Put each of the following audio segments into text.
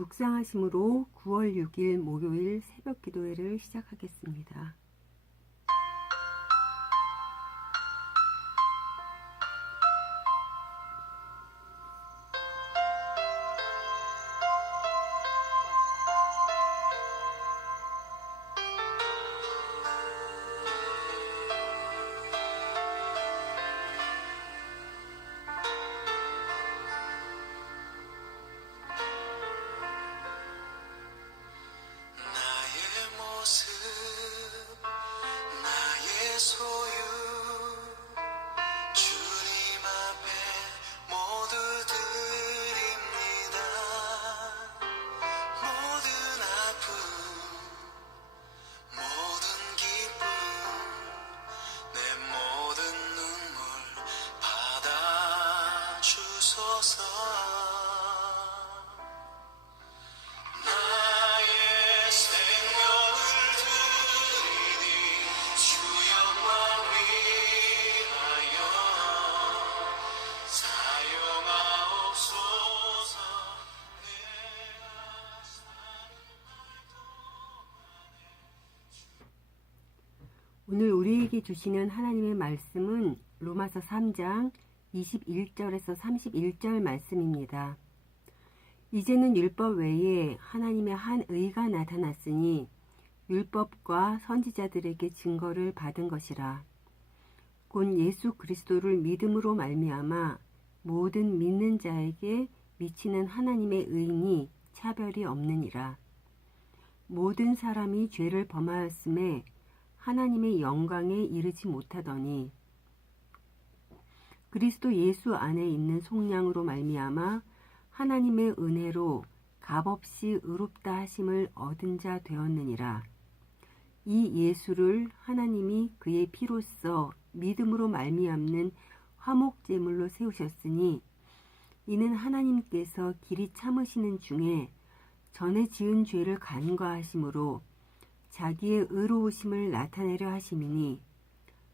묵상하심으로 9월 6일 목요일 새벽 기도회를 시작하겠습니다. 오늘 우리에게 주시는 하나님의 말씀은 로마서 3장 21절에서 31절 말씀입니다. 이제는 율법 외에 하나님의 한 의가 나타났으니 율법과 선지자들에게 증거를 받은 것이라. 곧 예수 그리스도를 믿음으로 말미암아 모든 믿는 자에게 미치는 하나님의 의인이 차별이 없느니라. 모든 사람이 죄를 범하였음에 하나님의 영광에 이르지 못하더니 그리스도 예수 안에 있는 속량으로 말미암아 하나님의 은혜로 값없이 의롭다 하심을 얻은 자 되었느니라. 이 예수를 하나님이 그의 피로써 믿음으로 말미암는 화목제물로 세우셨으니 이는 하나님께서 길이 참으시는 중에 전에 지은 죄를 간과하심으로 자기의 의로우심을 나타내려 하심이니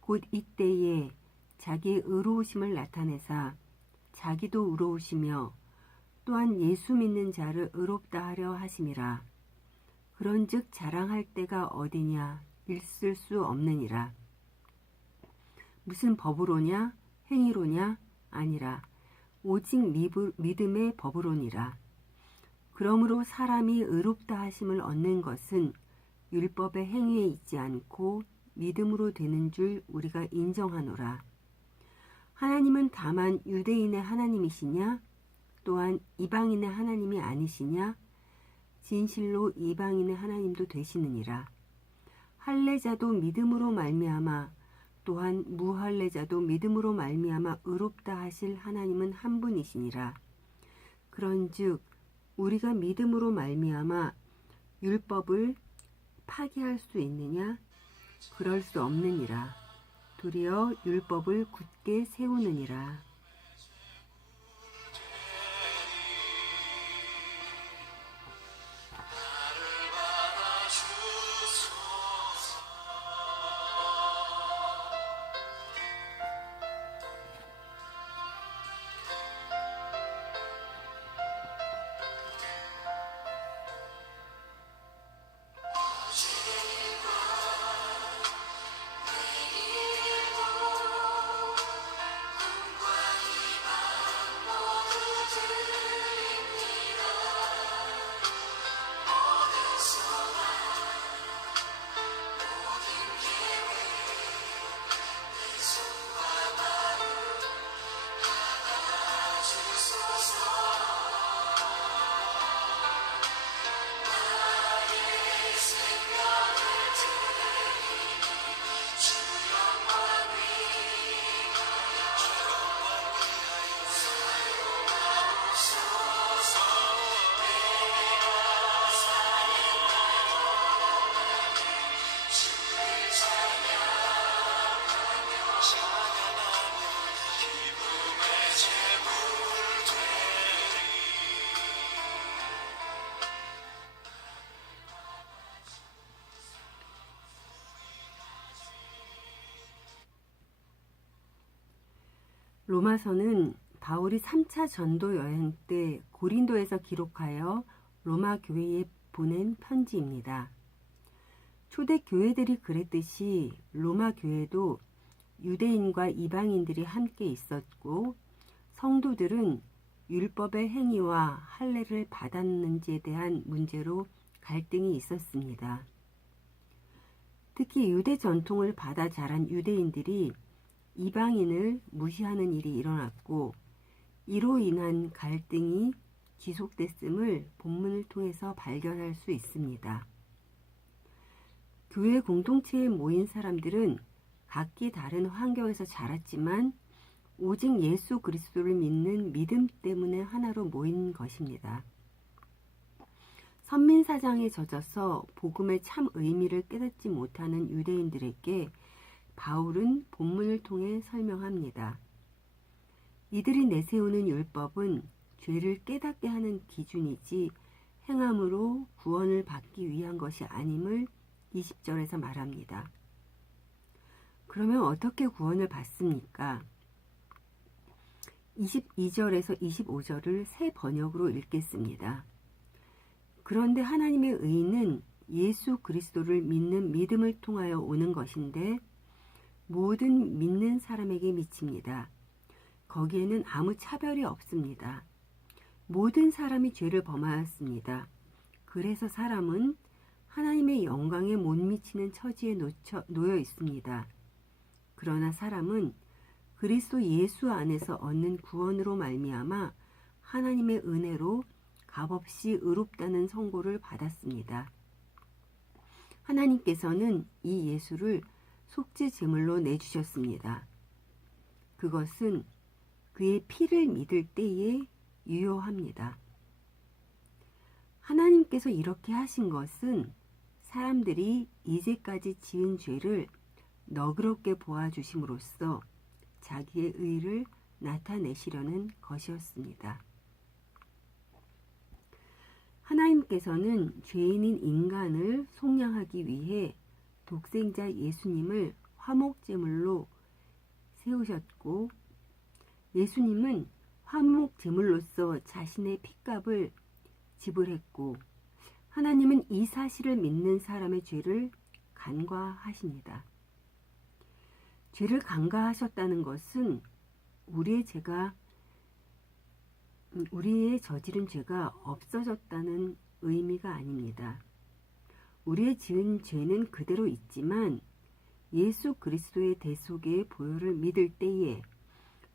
곧 이때에 자기의 의로우심을 나타내사 자기도 의로우시며 또한 예수 믿는 자를 의롭다 하려 하심이라. 그런즉 자랑할 때가 어디냐 있을 수 없느니라. 무슨 법으로냐 행위로냐 아니라 오직 믿음의 법으로니라. 그러므로 사람이 의롭다 하심을 얻는 것은 율법의 행위에 있지 않고 믿음으로 되는 줄 우리가 인정하노라. 하나님은 다만 유대인의 하나님이시냐? 또한 이방인의 하나님이 아니시냐? 진실로 이방인의 하나님도 되시느니라. 할례자도 믿음으로 말미암아 또한 무할례자도 믿음으로 말미암아 의롭다 하실 하나님은 한 분이시니라. 그런즉 우리가 믿음으로 말미암아 율법을 파기할 수 있느냐? 그럴 수 없느니라. 도리어 율법을 굳게 세우느니라. 로마서는 바울이 3차 전도 여행 때 고린도에서 기록하여 로마 교회에 보낸 편지입니다. 초대 교회들이 그랬듯이 로마 교회도 유대인과 이방인들이 함께 있었고 성도들은 율법의 행위와 할례를 받았는지에 대한 문제로 갈등이 있었습니다. 특히 유대 전통을 받아 자란 유대인들이 이방인을 무시하는 일이 일어났고 이로 인한 갈등이 지속됐음을 본문을 통해서 발견할 수 있습니다. 교회 공동체에 모인 사람들은 각기 다른 환경에서 자랐지만 오직 예수 그리스도를 믿는 믿음 때문에 하나로 모인 것입니다. 선민사상에 젖어서 복음의 참 의미를 깨닫지 못하는 유대인들에게 바울은 본문을 통해 설명합니다. 이들이 내세우는 율법은 죄를 깨닫게 하는 기준이지 행함으로 구원을 받기 위한 것이 아님을 20절에서 말합니다. 그러면 어떻게 구원을 받습니까? 22절에서 25절을 새 번역으로 읽겠습니다. 그런데 하나님의 의는 예수 그리스도를 믿는 믿음을 통하여 오는 것인데 모든 믿는 사람에게 미칩니다. 거기에는 아무 차별이 없습니다. 모든 사람이 죄를 범하였습니다. 그래서 사람은 하나님의 영광에 못 미치는 처지에 놓여 있습니다. 그러나 사람은 그리스도 예수 안에서 얻는 구원으로 말미암아 하나님의 은혜로 값없이 의롭다는 선고를 받았습니다. 하나님께서는 이 예수를 속죄 제물로 내주셨습니다. 그것은 그의 피를 믿을 때에 유효합니다. 하나님께서 이렇게 하신 것은 사람들이 이제까지 지은 죄를 너그럽게 보아주심으로써 자기의 의를 나타내시려는 것이었습니다. 하나님께서는 죄인인 인간을 속량하기 위해 독생자 예수님을 화목제물로 세우셨고 예수님은 화목제물로서 자신의 핏값을 지불했고 하나님은 이 사실을 믿는 사람의 죄를 간과하십니다. 죄를 간과하셨다는 것은 우리의 저지른 죄가 없어졌다는 의미가 아닙니다. 우리의 지은 죄는 그대로 있지만 예수 그리스도의 대속의 보혈을 믿을 때에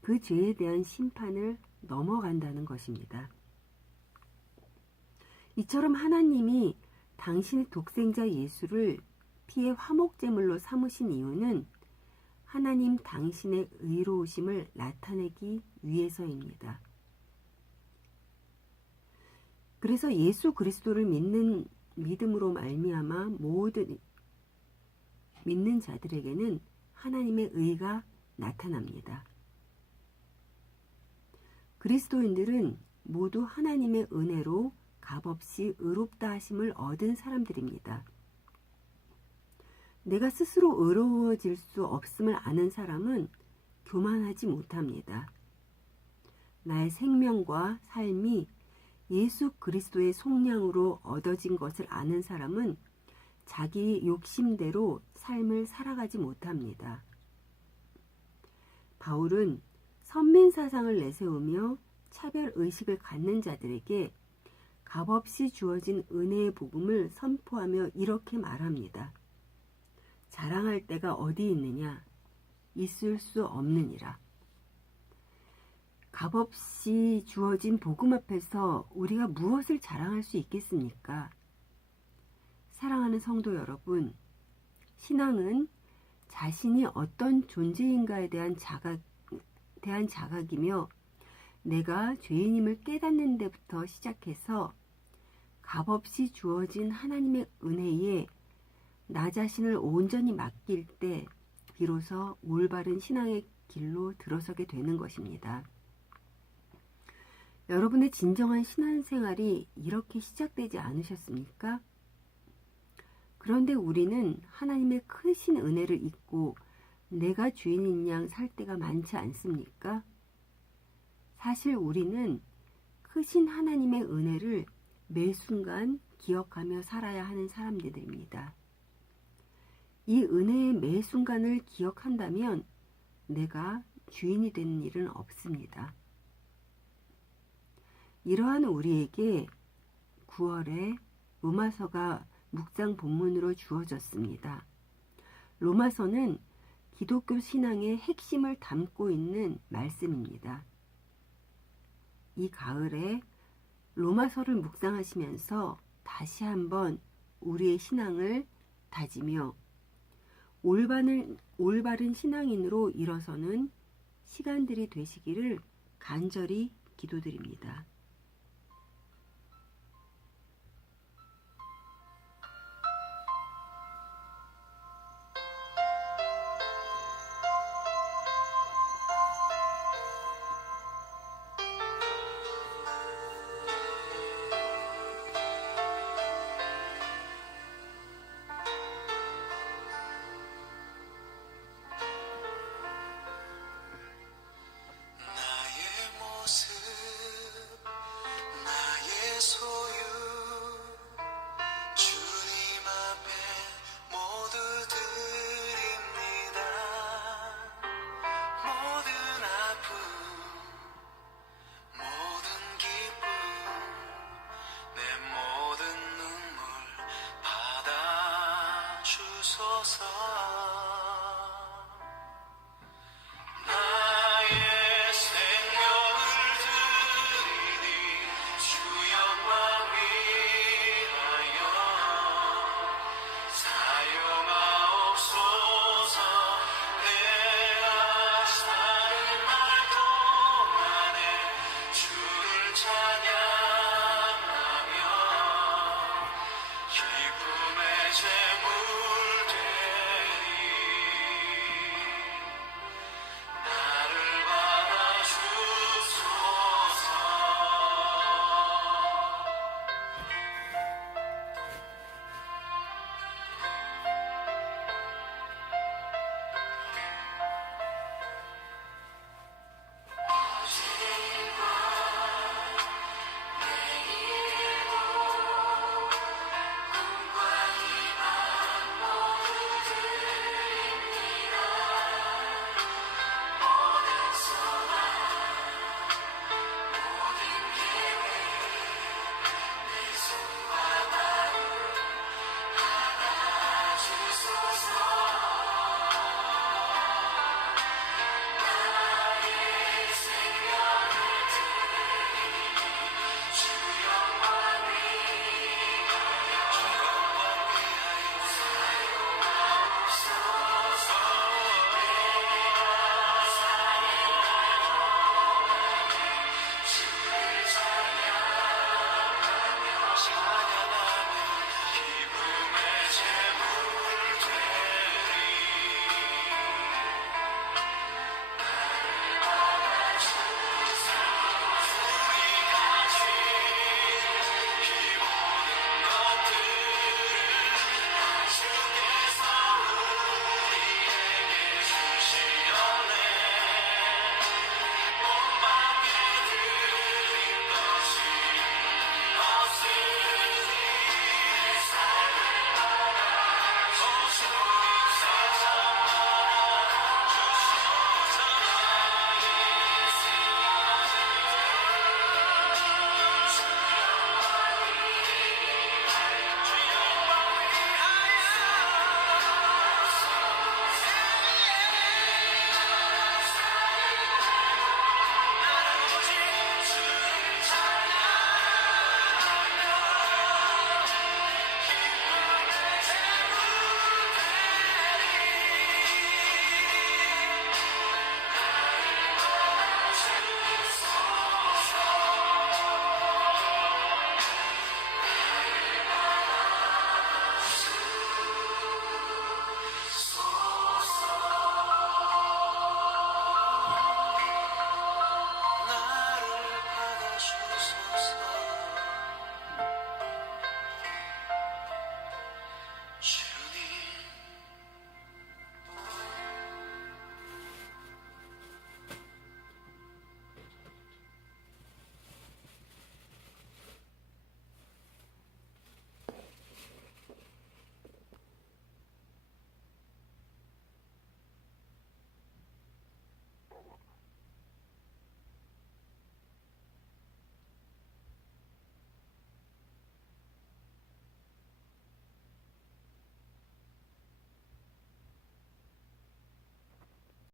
그 죄에 대한 심판을 넘어간다는 것입니다. 이처럼 하나님이 당신의 독생자 예수를 피의 화목제물로 삼으신 이유는 하나님 당신의 의로우심을 나타내기 위해서입니다. 그래서 예수 그리스도를 믿는 믿음으로 말미암아 모든 믿는 자들에게는 하나님의 의가 나타납니다. 그리스도인들은 모두 하나님의 은혜로 값없이 의롭다 하심을 얻은 사람들입니다. 내가 스스로 의로워질 수 없음을 아는 사람은 교만하지 못합니다. 나의 생명과 삶이 예수 그리스도의 속량으로 얻어진 것을 아는 사람은 자기 욕심대로 삶을 살아가지 못합니다. 바울은 선민사상을 내세우며 차별의식을 갖는 자들에게 값없이 주어진 은혜의 복음을 선포하며 이렇게 말합니다. 자랑할 데가 어디 있느냐? 있을 수 없느니라. 값없이 주어진 복음 앞에서 우리가 무엇을 자랑할 수 있겠습니까? 사랑하는 성도 여러분, 신앙은 자신이 어떤 존재인가에 대한 자각이며 내가 죄인임을 깨닫는 데부터 시작해서 값없이 주어진 하나님의 은혜에 나 자신을 온전히 맡길 때 비로소 올바른 신앙의 길로 들어서게 되는 것입니다. 여러분의 진정한 신앙생활이 이렇게 시작되지 않으셨습니까? 그런데 우리는 하나님의 크신 은혜를 잊고 내가 주인인 양 살 때가 많지 않습니까? 사실 우리는 크신 하나님의 은혜를 매 순간 기억하며 살아야 하는 사람들입니다. 이 은혜의 매 순간을 기억한다면 내가 주인이 되는 일은 없습니다. 이러한 우리에게 9월에 로마서가 묵상 본문으로 주어졌습니다. 로마서는 기독교 신앙의 핵심을 담고 있는 말씀입니다. 이 가을에 로마서를 묵상하시면서 다시 한번 우리의 신앙을 다지며 올바른 신앙인으로 일어서는 시간들이 되시기를 간절히 기도드립니다. 찬양